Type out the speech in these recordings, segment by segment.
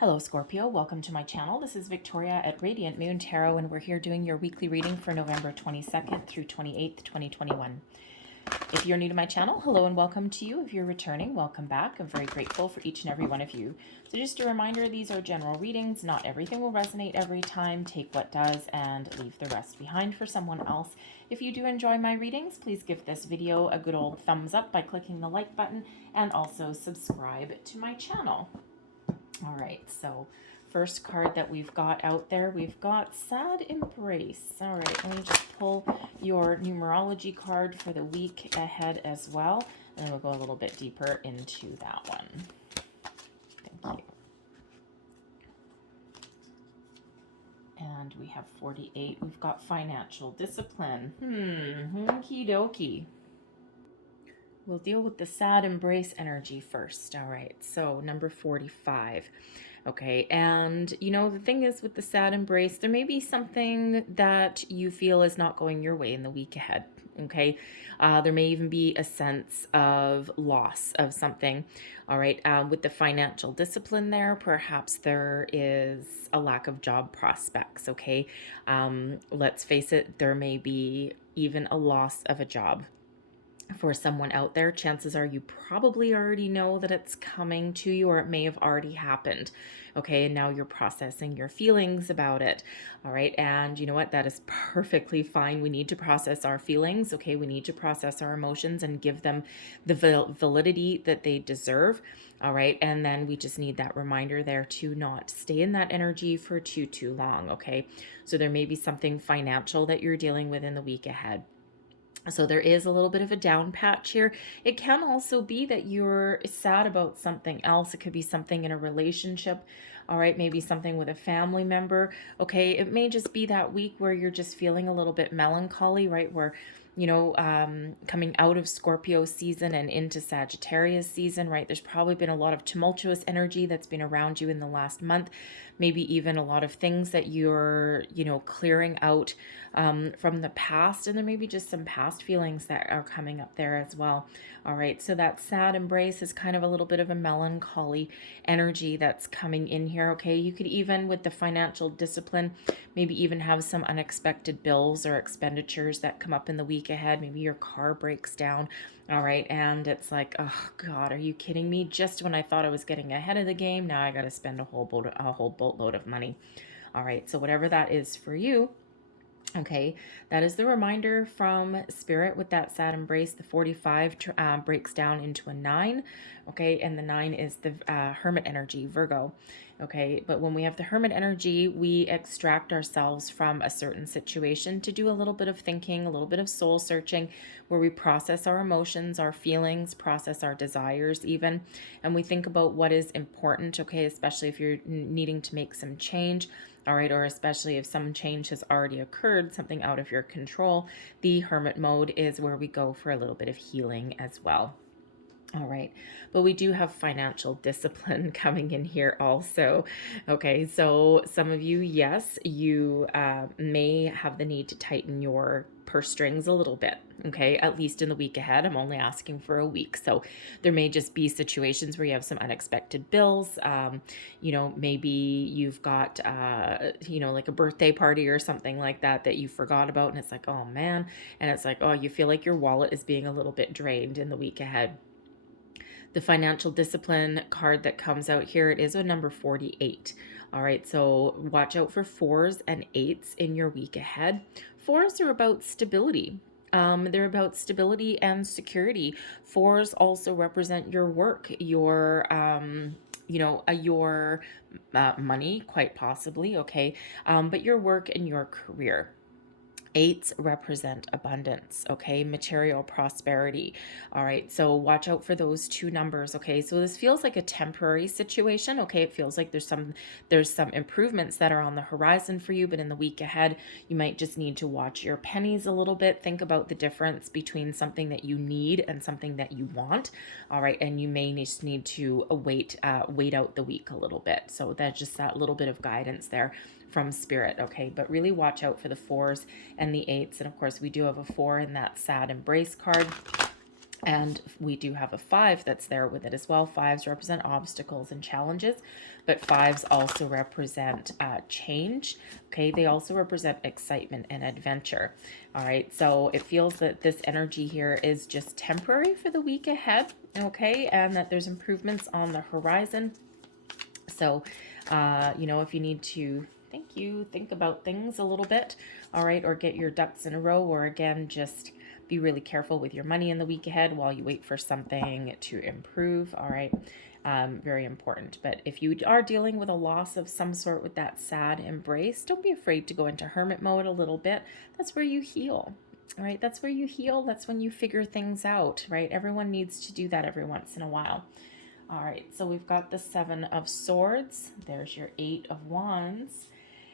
Hello Scorpio, welcome to my channel. This is Victoria at Radiant Moon Tarot, and we're here doing your weekly reading for November 22nd through 28th, 2021. If you're new to my channel, hello and welcome to you. If you're returning, welcome back. I'm very grateful for each and every one of you. So just a reminder, these are general readings. Not everything will resonate every time. Take what does and leave the rest behind for someone else. If you do enjoy my readings, please give this video a good old thumbs up by clicking the like button and also subscribe to my channel. All right, so first card that we've got out there, we've got Sad Embrace. All right, let me just pull your numerology card for the week ahead as well, and then we'll go a little bit deeper into that one. Thank you. And we have 48. We've got financial discipline. Okie dokie. We'll deal with the sad embrace energy first. All right, so number 45. Okay, and you know, the thing is with the sad embrace, there may be something that you feel is not going your way in the week ahead. Okay, there may even be a sense of loss of something. All right, with the financial discipline there, perhaps there is a lack of job prospects. Okay, let's face it, there may be even a loss of a job. For someone out there, chances are you probably already know that it's coming to you, or it may have already happened. Okay, and now you're processing your feelings about it. All right, and you know what? That is perfectly fine. We need to process our feelings. Okay, we need to process our emotions and give them the validity that they deserve. All right, and then we just need that reminder there to not stay in that energy for too long. Okay, so there may be something financial that you're dealing with in the week ahead. So there is a little bit of a down patch here. It can also be that you're sad about something else. It could be something in a relationship. All right, maybe something with a family member. Okay, it may just be that week where you're just feeling a little bit melancholy, right? Where, you know, coming out of Scorpio season and into Sagittarius season, right? There's probably been a lot of tumultuous energy that's been around you in the last month. Maybe even a lot of things that you're, you know, clearing out from the past. And there may be just some past feelings that are coming up there as well. All right, so that sad embrace is kind of a little bit of a melancholy energy that's coming in here. Okay, you could even, with the financial discipline, maybe even have some unexpected bills or expenditures that come up in the week ahead. Maybe your car breaks down. All right, and it's like, oh God, are you kidding me? Just when I thought I was getting ahead of the game, now I got to spend a whole boatload of money. All right, so whatever that is for you. Okay, that is the reminder from Spirit with that sad embrace. The 45 breaks down into a 9. Okay, and the 9 is the Hermit energy, Virgo. Okay, but when we have the Hermit energy, we extract ourselves from a certain situation to do a little bit of thinking, a little bit of soul searching, where we process our emotions, our feelings, process our desires even, and we think about what is important, okay, especially if you're needing to make some change. All right, or especially if some change has already occurred, something out of your control, the Hermit mode is where we go for a little bit of healing as well. All right, but we do have financial discipline coming in here also. Okay, so some of you, yes, you may have the need to tighten your purse strings a little bit, okay, at least in the week ahead. I'm only asking for a week, so there may just be situations where you have some unexpected bills. You know, maybe you've got you know, like a birthday party or something like that that you forgot about, and it's like, oh man, and it's like, oh, you feel like your wallet is being a little bit drained in the week ahead. The financial discipline card that comes out here, it is a number 48. All right, so watch out for 4s and 8s in your week ahead. 4s are about stability. They're about stability and security. 4s also represent your work, your you know, your money, quite possibly, okay, but your work and your career. 8s represent abundance, okay, material prosperity. All right, so watch out for those two numbers. Okay, so this feels like a temporary situation. Okay, it feels like there's some improvements that are on the horizon for you, but in the week ahead you might just need to watch your pennies a little bit. Think about the difference between something that you need and something that you want. All right, and you may just need to wait out the week a little bit. So that's just that little bit of guidance there from Spirit. Okay, but really watch out for the 4s and the 8s. And of course we do have a 4 in that sad embrace card. And we do have a 5 that's there with it as well. 5s represent obstacles and challenges, but 5s also represent change. Okay, they also represent excitement and adventure. All right, so it feels that this energy here is just temporary for the week ahead. Okay, and that there's improvements on the horizon. So, you know, if you need to, think about things a little bit, all right, or get your ducks in a row, or again, just be really careful with your money in the week ahead while you wait for something to improve, all right? Very important. But if you are dealing with a loss of some sort with that sad embrace, don't be afraid to go into hermit mode a little bit. That's where you heal. All right, that's where you heal. That's when you figure things out, right? Everyone needs to do that every once in a while. All right, so we've got the 7 of Swords. There's your 8 of Wands.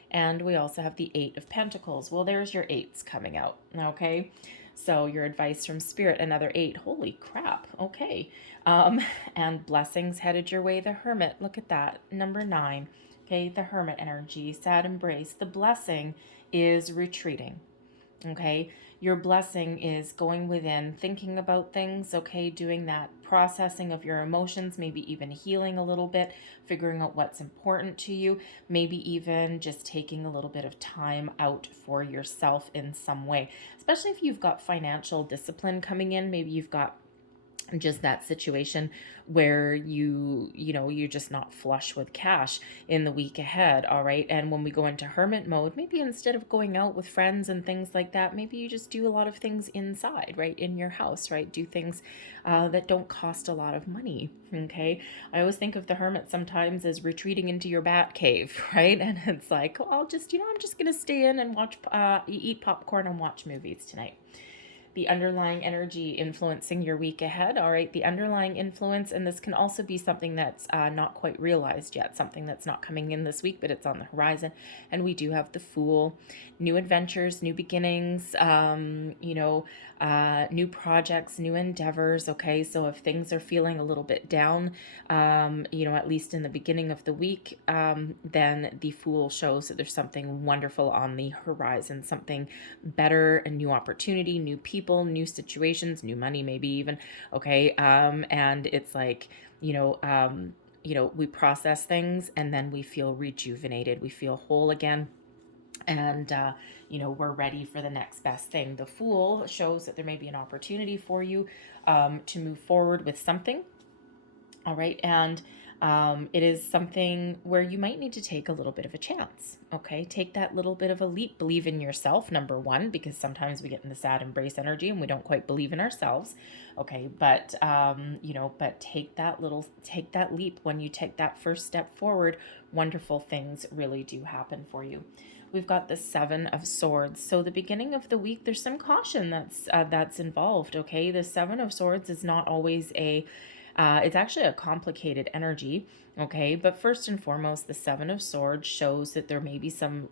And we also have the 8 of Pentacles. Well, there's your 8s coming out, okay? So your advice from Spirit, another 8. Holy crap, okay. And blessings headed your way, the Hermit. Look at that, number 9. Okay, the Hermit energy, sad embrace. The blessing is retreating, okay? Your blessing is going within, thinking about things, okay, doing that processing of your emotions, maybe even healing a little bit, figuring out what's important to you, maybe even just taking a little bit of time out for yourself in some way, especially if you've got financial discipline coming in. Maybe you've got just that situation where you're just not flush with cash in the week ahead, all right? And when we go into hermit mode, maybe instead of going out with friends and things like that, maybe you just do a lot of things inside, right, in your house, right? Do things that don't cost a lot of money, okay? I always think of the hermit sometimes as retreating into your bat cave, right? And it's like, oh, I'm just gonna stay in and watch eat popcorn and watch movies tonight. The underlying energy influencing your week ahead. All right, the underlying influence, and this can also be something that's not quite realized yet, something that's not coming in this week, but it's on the horizon. And we do have the Fool, new adventures, new beginnings, new projects, new endeavors. Okay, so if things are feeling a little bit down, at least in the beginning of the week, then the Fool shows that there's something wonderful on the horizon, something better, a new opportunity, new people, new situations, new money, maybe even. Okay. And it's like, we process things and then we feel rejuvenated. We feel whole again. And, we're ready for the next best thing. The Fool shows that there may be an opportunity for you to move forward with something. All right. And it is something where you might need to take a little bit of a chance. Okay. Take that little bit of a leap. Believe in yourself, number one, because sometimes we get in the sad embrace energy and we don't quite believe in ourselves. Okay. But, but take that leap. When you take that first step forward, wonderful things really do happen for you. We've got the 7 of Swords. So the beginning of the week, there's some caution that's involved. Okay. The 7 of Swords is not always it's actually a complicated energy, okay? But first and foremost, the 7 of Swords shows that there may be some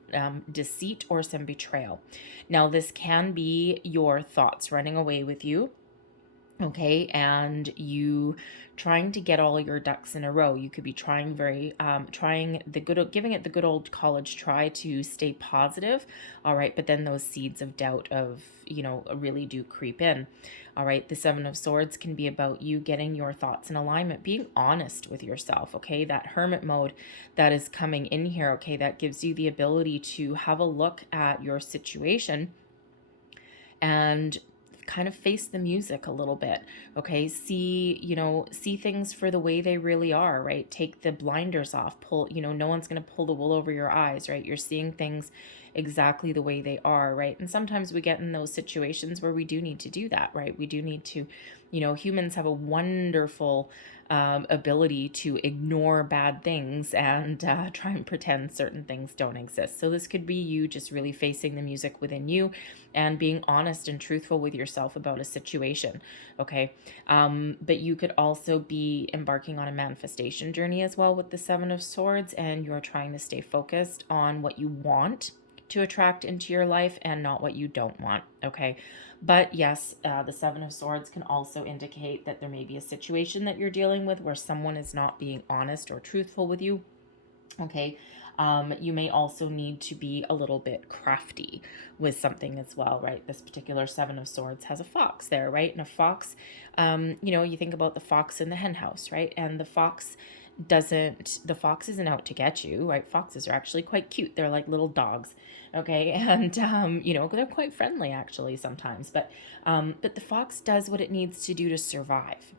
deceit or some betrayal. Now, this can be your thoughts running away with you, okay, and you trying to get all your ducks in a row. You could be giving it the good old college try to stay positive, all right, but then those seeds of doubt really do creep in. All right, the 7 of Swords can be about you getting your thoughts in alignment, being honest with yourself, okay? That hermit mode that is coming in here, okay, that gives you the ability to have a look at your situation and kind of face the music a little bit, okay? See things for the way they really are, right? Take the blinders off, no one's going to pull the wool over your eyes, right? You're seeing things exactly the way they are, right? And sometimes we get in those situations where we do need to do that, right? We do need to, humans have a wonderful ability to ignore bad things and try and pretend certain things don't exist. So this could be you just really facing the music within you and being honest and truthful with yourself about a situation, okay? But you could also be embarking on a manifestation journey as well with the 7 of Swords, and you're trying to stay focused on what you want to attract into your life and not what you don't want, okay? But yes, the 7 of Swords can also indicate that there may be a situation that you're dealing with where someone is not being honest or truthful with you, okay? You may also need to be a little bit crafty with something as well, right? This particular Seven of Swords has a fox there, right? And a fox, you know, you think about the fox in the hen house, right? And the fox isn't out to get you, right? Foxes are actually quite cute. They're like little dogs, okay? And you know, they're quite friendly actually sometimes, but the fox does what it needs to do to survive.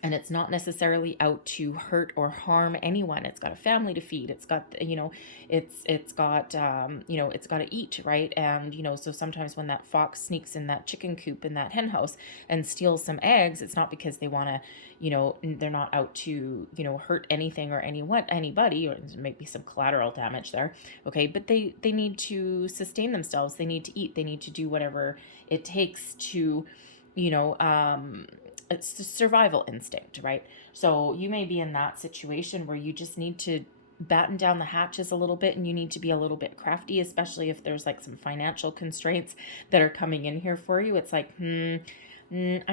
And it's not necessarily out to hurt or harm anyone. It's got a family to feed. It's got, you know, it's got, you know, it's got to eat, right? And, you know, so sometimes when that fox sneaks in that chicken coop in that hen house and steals some eggs, it's not because they want to, you know, they're not out to, you know, hurt anything or anybody, or maybe some collateral damage there. Okay. But they need to sustain themselves. They need to eat. They need to do whatever it takes to, you know, it's the survival instinct, right? So you may be in that situation where you just need to batten down the hatches a little bit, and you need to be a little bit crafty, especially if there's like some financial constraints that are coming in here for you. It's like, I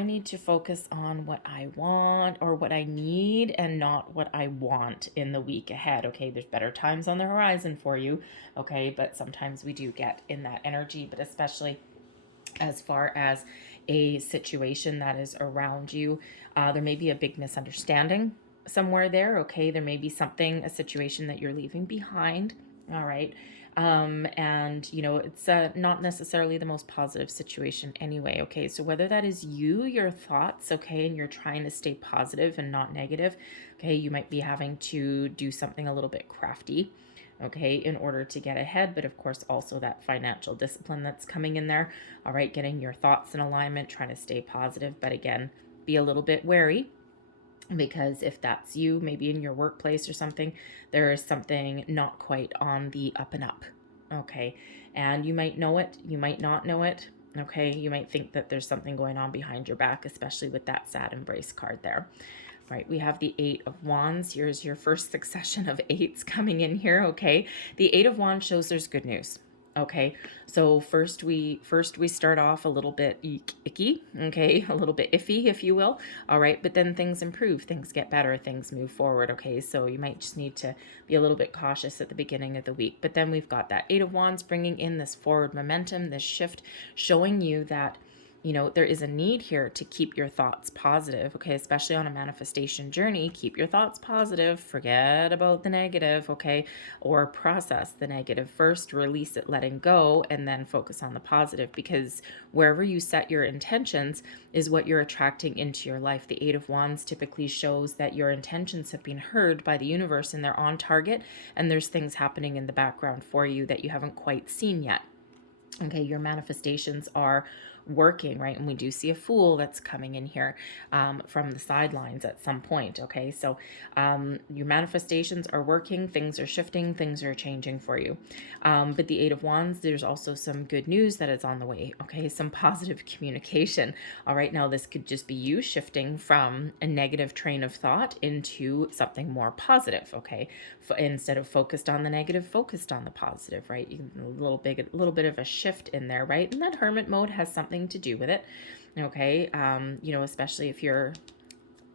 need to focus on what I want or what I need and not what I want in the week ahead. Okay, there's better times on the horizon for you. Okay, but sometimes we do get in that energy, but especially as far as a situation that is around you, there may be a big misunderstanding somewhere there. Okay, there may be a situation that you're leaving behind. All right. And you know, it's not necessarily the most positive situation anyway. Okay, so whether that is your thoughts, okay, and you're trying to stay positive and not negative, okay, you might be having to do something a little bit crafty, okay, in order to get ahead. But of course, also that financial discipline that's coming in there. All right, getting your thoughts in alignment, trying to stay positive, but again, be a little bit wary, because if that's you, maybe in your workplace or something, there is something not quite on the up and up, okay? And you might know it, you might not know it, okay? You might think that there's something going on behind your back, especially with that sad embrace card there. Right, we have the Eight of Wands. Here's your first succession of eights coming in here, okay? The Eight of Wands shows there's good news. Okay, so first we start off a little bit icky, okay, a little bit iffy, if you will. All right, but then things improve, things get better, things move forward. Okay, so you might just need to be a little bit cautious at the beginning of the week. But then we've got that Eight of Wands bringing in this forward momentum, this shift, showing you that, you know, there is a need here to keep your thoughts positive, okay? Especially on a manifestation journey, keep your thoughts positive, forget about the negative, okay? Or process the negative first, release it, letting go, and then focus on the positive, because wherever you set your intentions is what you're attracting into your life. The Eight of Wands typically shows that your intentions have been heard by the universe and they're on target, and there's things happening in the background for you that you haven't quite seen yet. Okay, your manifestations are working, right? And we do see a Fool that's coming in here from the sidelines at some point. Okay, so your manifestations are working, things are shifting, things are changing for you. But the Eight of Wands, there's also some good news that is on the way. Okay, some positive communication. All right, now this could just be you shifting from a negative train of thought into something more positive. Okay, instead of focused on the negative, focused on the positive, right? A little bit of a shift in there, right? And that Hermit Mode has something to do with it. Okay, you know, especially if you're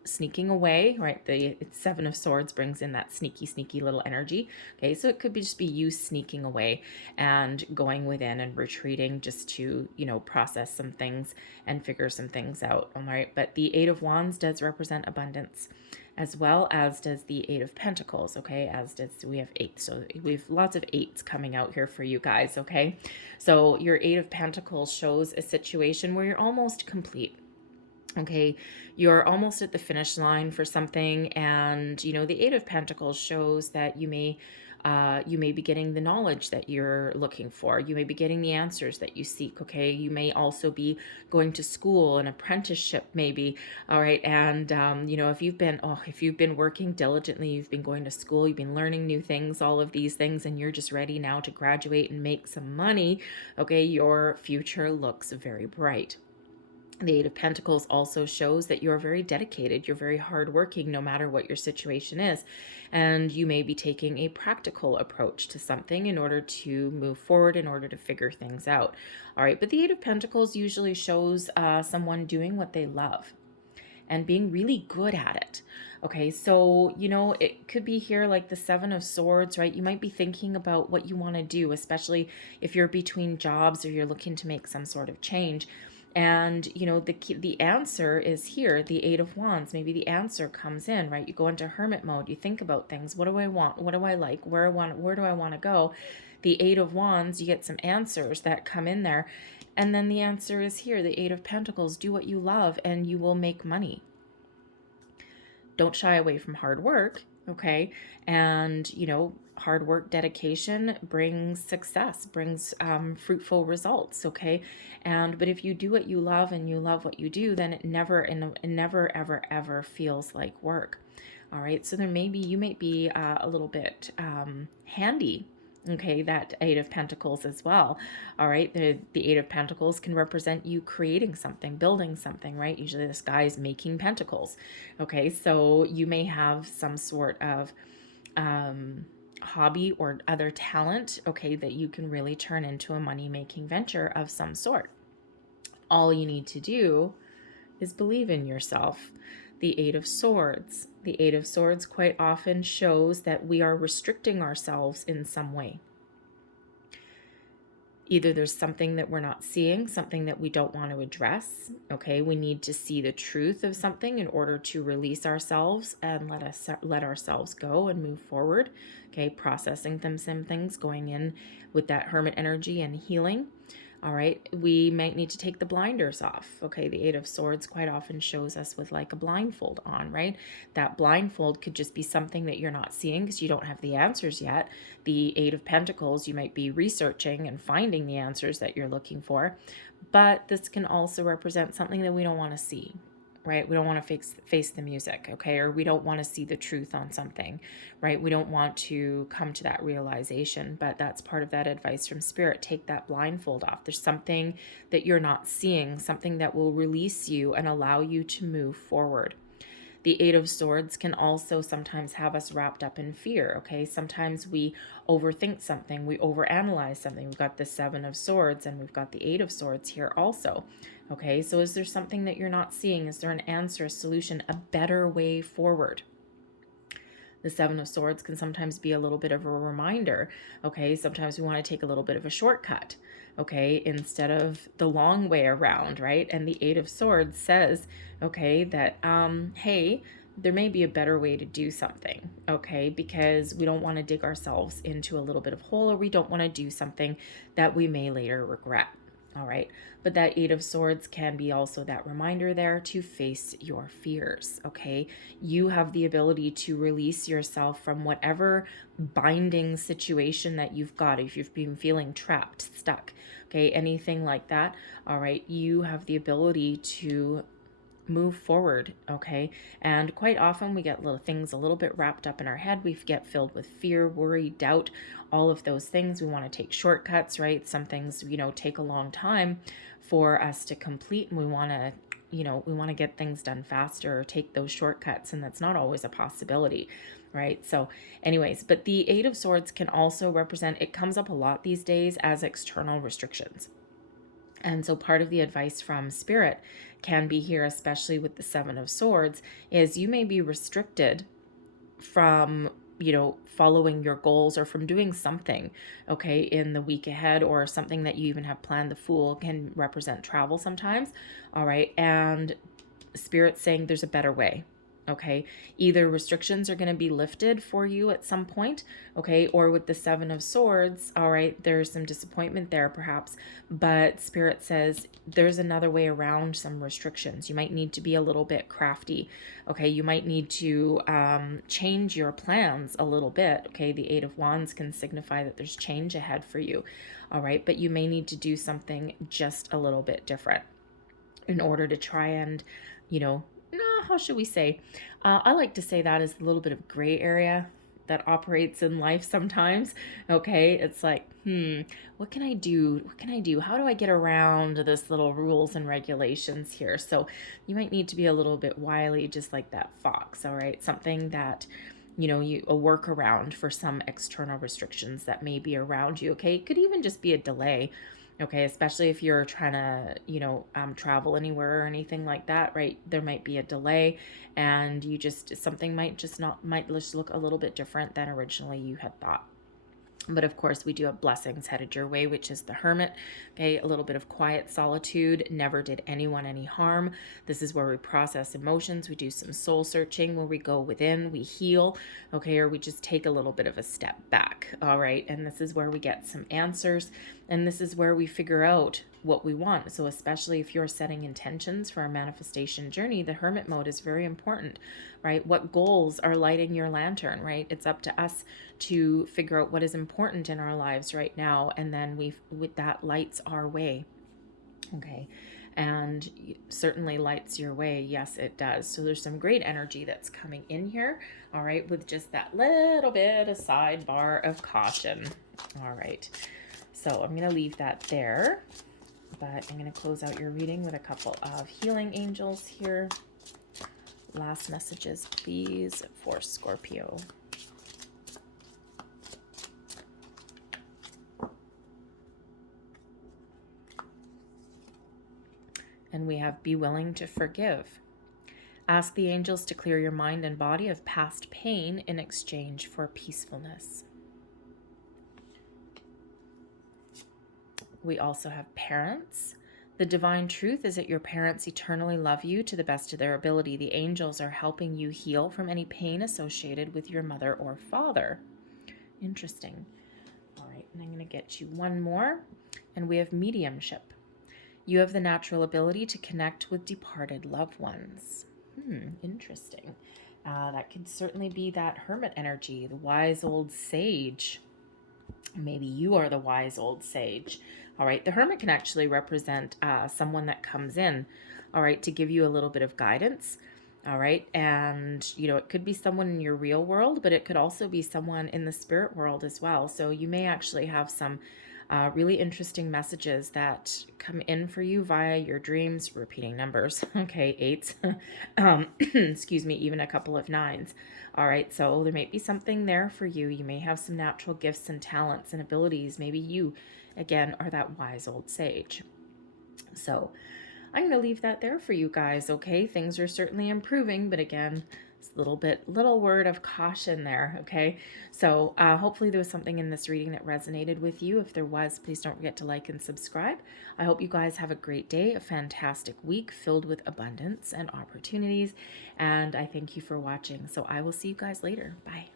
sneaking away, right? The Seven of Swords brings in that sneaky little energy. Okay, so it could just be you sneaking away and going within and retreating just to, you know, process some things and figure some things out. All right, but the Eight of Wands does represent abundance, as well as does the Eight of Pentacles, okay, as does, we have eight, so we have lots of eights coming out here for you guys, okay? So your Eight of Pentacles shows a situation where you're almost complete, okay? You're almost at the finish line for something, and, you know, the Eight of Pentacles shows that you may be getting the knowledge that you're looking for. You may be getting the answers that you seek, okay? You may also be going to school, an apprenticeship maybe, all right? And, you know, if you've been working diligently, you've been going to school, you've been learning new things, all of these things, and you're just ready now to graduate and make some money, okay? Your future looks very bright. The Eight of Pentacles also shows that you're very dedicated, you're very hardworking, no matter what your situation is. And you may be taking a practical approach to something in order to move forward, in order to figure things out. All right, but the Eight of Pentacles usually shows someone doing what they love and being really good at it. Okay, so, you know, it could be here like the Seven of Swords, right? You might be thinking about what you want to do, especially if you're between jobs or you're looking to make some sort of change. And, you know, the answer is here, the Eight of Wands. Maybe the answer comes in, right? You go into hermit mode, you think about things. What do I want? What do I like? Where do I want to go? The Eight of Wands, you get some answers that come in there. And then the answer is here, the Eight of Pentacles. Do what you love and you will make money. Don't shy away from hard work, okay? And, you know, hard work, dedication brings success, brings fruitful results, okay? But if you do what you love and you love what you do, then it never, ever, ever feels like work. All right, so you might be a little bit handy. Okay, that Eight of Pentacles as well. All right, the Eight of Pentacles can represent you creating something, building something, right? Usually this guy is making pentacles. Okay, so you may have some sort of hobby or other talent, okay, that you can really turn into a money-making venture of some sort. All you need to do is believe in yourself. The Eight of Swords. The Eight of Swords quite often shows that we are restricting ourselves in some way. Either there's something that we're not seeing, something that we don't want to address. Okay, we need to see the truth of something in order to release ourselves and let ourselves go and move forward. Okay, processing some things, going in with that hermit energy and healing. All right, we might need to take the blinders off. Okay, the Eight of Swords quite often shows us with like a blindfold on, right? That blindfold could just be something that you're not seeing because you don't have the answers yet. The Eight of Pentacles, you might be researching and finding the answers that you're looking for. But this can also represent something that we don't want to see, right? We don't want to face the music, okay? Or we don't want to see the truth on something, right? We don't want to come to that realization, but that's part of that advice from Spirit. Take that blindfold off. There's something that you're not seeing, something that will release you and allow you to move forward. The Eight of Swords can also sometimes have us wrapped up in fear, okay? Sometimes we overthink something, we overanalyze something. We've got the Seven of Swords and we've got the Eight of Swords here also, okay? So is there something that you're not seeing? Is there an answer, a solution, a better way forward? The Seven of Swords can sometimes be a little bit of a reminder, okay? Sometimes we want to take a little bit of a shortcut, okay, instead of the long way around, right? And the Eight of Swords says, okay, that, hey, there may be a better way to do something, okay, because we don't want to dig ourselves into a little bit of hole, or we don't want to do something that we may later regret. All right, but that Eight of Swords can be also that reminder there to face your fears, okay? You have the ability to release yourself from whatever binding situation that you've got. If you've been feeling trapped, stuck, okay, anything like that, all right, you have the ability to move forward, okay? And quite often we get little things a little bit wrapped up in our head. We get filled with fear, worry, doubt, all of those things. We want to take shortcuts, right? Some things, you know, take a long time for us to complete, and we want to, you know, we want to get things done faster or take those shortcuts, and that's not always a possibility, right? So anyways, but the Eight of Swords can also represent, it comes up a lot these days as external restrictions. And so part of the advice from Spirit can be here, especially with the Seven of Swords, is you may be restricted from, you know, following your goals or from doing something, okay, in the week ahead, or something that you even have planned. The Fool can represent travel sometimes, all right? And Spirit's saying there's a better way. Okay, either restrictions are going to be lifted for you at some point, okay, or with the Seven of Swords, all right, there's some disappointment there perhaps, but Spirit says there's another way around some restrictions. You might need to be a little bit crafty, okay, you might need to change your plans a little bit, okay. The Eight of Wands can signify that there's change ahead for you, all right, but you may need to do something just a little bit different in order to try and, you know, how should we say? I like to say that is a little bit of gray area that operates in life sometimes. Okay, it's like, what can I do? What can I do? How do I get around this little rules and regulations here? So you might need to be a little bit wily, just like that fox. All right, something that, you know, a workaround for some external restrictions that may be around you. Okay, it could even just be a delay. Okay, especially if you're trying to, travel anywhere or anything like that, right? There might be a delay, and something might just look a little bit different than originally you had thought. But of course, we do have blessings headed your way, which is the Hermit. Okay, a little bit of quiet solitude, never did anyone any harm. This is where we process emotions. We do some soul searching, where we go within, we heal, okay, or we just take a little bit of a step back. All right, and this is where we get some answers, and this is where we figure out what we want. So especially if you're setting intentions for a manifestation journey, the Hermit mode is very important, right? What goals are lighting your lantern, right? It's up to us to figure out what is important in our lives right now, and then with that lights our way. Okay, and certainly lights your way. Yes, it does. So there's some great energy that's coming in here. All right, with just that little bit of sidebar of caution. All right, so I'm going to leave that there, but I'm going to close out your reading with a couple of healing angels here. Last messages, please, for Scorpio. And we have be willing to forgive. Ask the angels to clear your mind and body of past pain in exchange for peacefulness. We also have parents. The divine truth is that your parents eternally love you to the best of their ability. The angels are helping you heal from any pain associated with your mother or father. Interesting. All right, and I'm going to get you one more. And we have mediumship. You have the natural ability to connect with departed loved ones. Interesting. That could certainly be that hermit energy, the wise old sage. Maybe you are the wise old sage. All right, the hermit can actually represent someone that comes in, all right, to give you a little bit of guidance. All right, and it could be someone in your real world, but it could also be someone in the spirit world as well. So you may actually have some really interesting messages that come in for you via your dreams, repeating numbers, okay, 8s, excuse me, even a couple of 9s. All right, so there may be something there for you. You may have some natural gifts and talents and abilities. Maybe you, again, are that wise old sage. So I'm going to leave that there for you guys, okay? Things are certainly improving, but again, it's a little word of caution there, okay? So hopefully there was something in this reading that resonated with you. If there was, please don't forget to like and subscribe. I hope you guys have a great day, a fantastic week filled with abundance and opportunities, and I thank you for watching. So I will see you guys later. Bye.